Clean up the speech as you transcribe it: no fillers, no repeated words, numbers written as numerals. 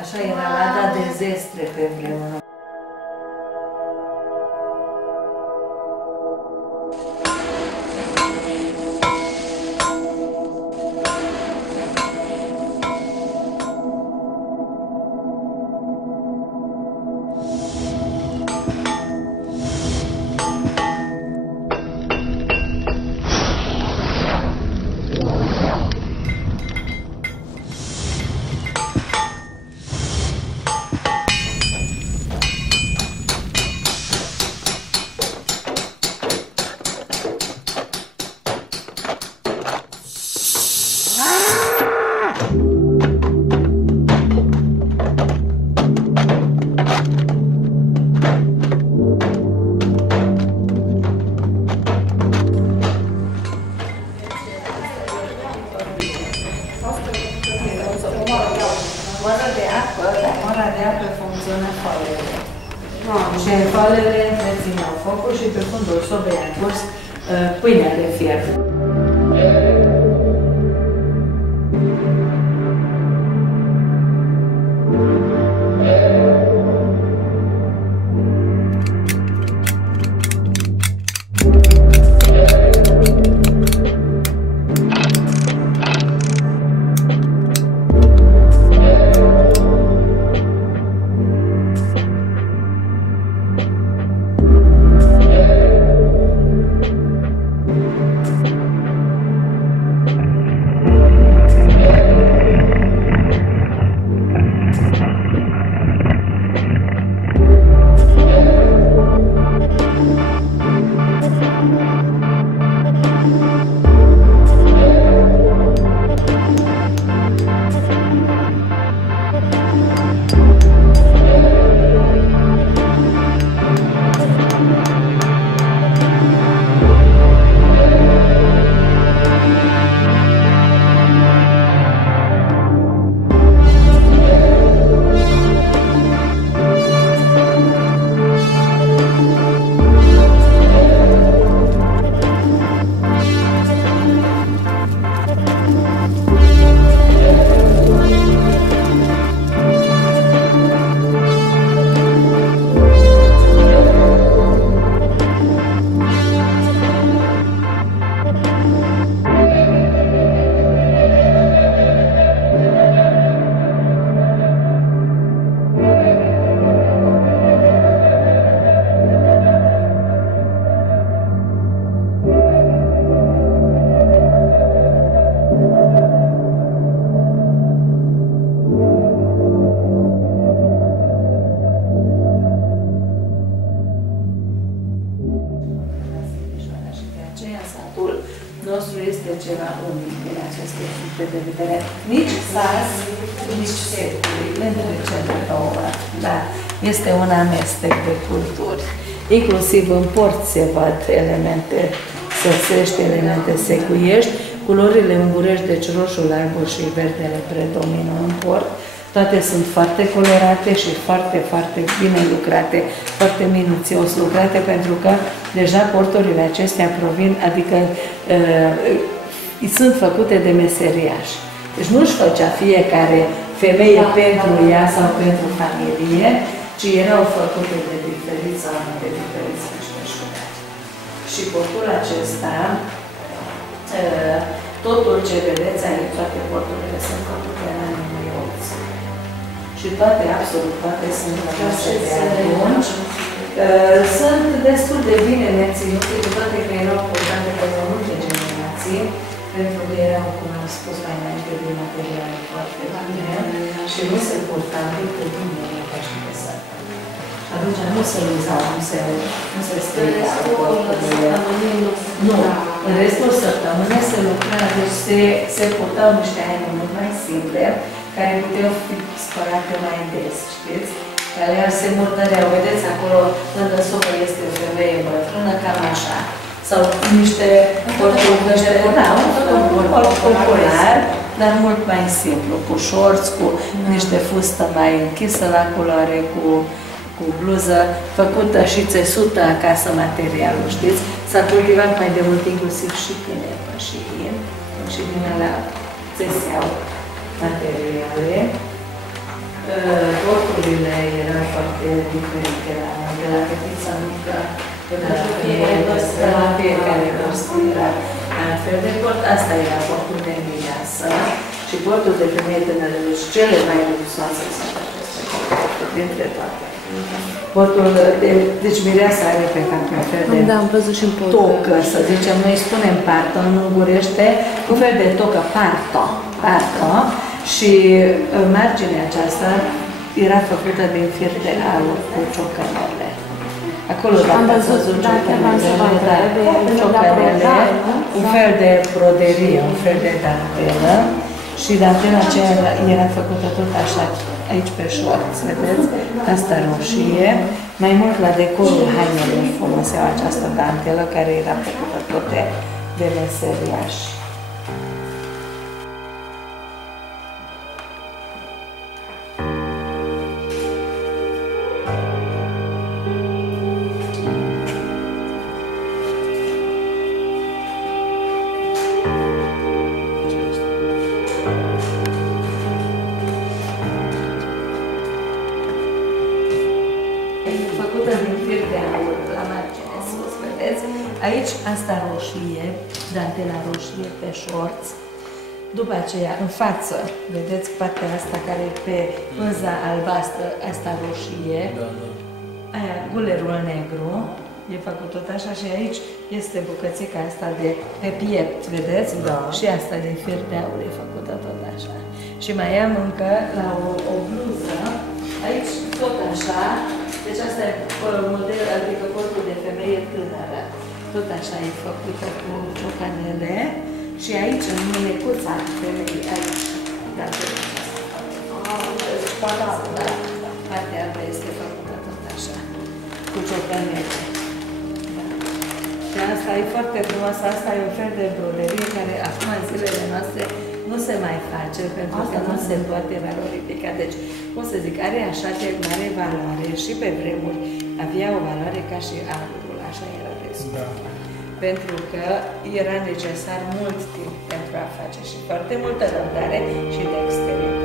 Așa era lada de zestre pe vremea. Mora de apă funcționează falele. Și falele întrețineau focul și pe fundul sobei a curs pâinea de fiert. Nostru este ceva unic din aceste puncte de vedere. Nici sas, nici securile între cele două. Da, este un amestec de culturi. Inclusiv în port se văd elemente săsești, elemente secuiești. Culorile ungurești, deci roșul, albul și verdele predomină în port. Toate sunt foarte colorate și foarte, foarte bine lucrate, foarte minuțios lucrate, pentru că deja porturile acestea provin, adică sunt făcute de meseriaș. Deci nu-și făcea fiecare femeie pentru ea sau pentru familie, ci erau făcute de diferiți oameni, de diferiți meșteșugari. Și portul acesta, totul ce vedeți aici, toate porturile sunt făcute în anii 80. Și toate, absolut toate, sunt rămase de atunci. Sunt destul de bine menținute, cu toate că erau portate pe multe generații. pentru că erau, cum am spus mai înainte, de materiale foarte bune și nu se purta decât duminica și pe săptămână. Atunci nu se uzau, nu se strigau porturile. Nu, în restul săptămânii se lucra, deci se purtau niște haine mult mai simple, care puteau fi spălate mai des, știți? Alea se murdăreau, vedeți, acolo, lângă sobă este o femeie bătrână, cam așa. Sau niște portugăși, da, un port popular, dar mult mai simplu, cu șorți, cu niște fustă mai închisă la culoare, cu bluză făcută și țesută acasă materialul, știți? S-a cultivat mai de mult inclusiv și cânepă și in, și din alea țeseau materiale. Porturile erau foarte diferite de la fetița mică până la fiecare vârstă era altfel de port. Asta era portul de mireasă și portul de femeie tânără, deci cele mai luxoase sunt aceste porturi, dintre toate. Portul deci mireasa are pe cap un fel de tocă, să zicem, noi spunem parto în ungurește, un fel de tocă parto, și marginea aceasta era făcută din fir de aur cu ciocănele. Acolo am văzut ciocănele, un fel de broderie, un fel de dantelă și dantela aceea era făcută tot așa, aici pe șorț, vedeți? Asta roșie. Mai mult la decorul hainelor foloseau această dantelă care era făcută tot de meseriași. Făcută din fir de aur la margine sus, vedeți? Aici asta roșie, dantela roșie pe șorț. După aceea, în față, vedeți partea asta care e pe pânza albastră, asta roșie. Aia, gulerul negru, e făcut tot așa și aici este bucățica asta de pe piept, vedeți? Da. Și asta din fir de aur e făcută tot așa. Și mai am încă la o bluză, aici tot așa. Deci asta e model, adică portul de femeie tânără. Tot așa e făcută cu ciocanele și aici, în mânecuța femeii, aici, da, partea altă este făcută tot așa, cu ciocanele. Da. Și asta e foarte frumoasă, asta e un fel de broderie care acum în zilele noastre nu se mai face, pentru că nu se poate valorifica. Deci, cum să zic, are așa de mare valoare și pe vremuri avea o valoare ca și aurul, așa era de scump. Da. Pentru că era necesar mult timp pentru a face și foarte multă răbdare și dexteritate.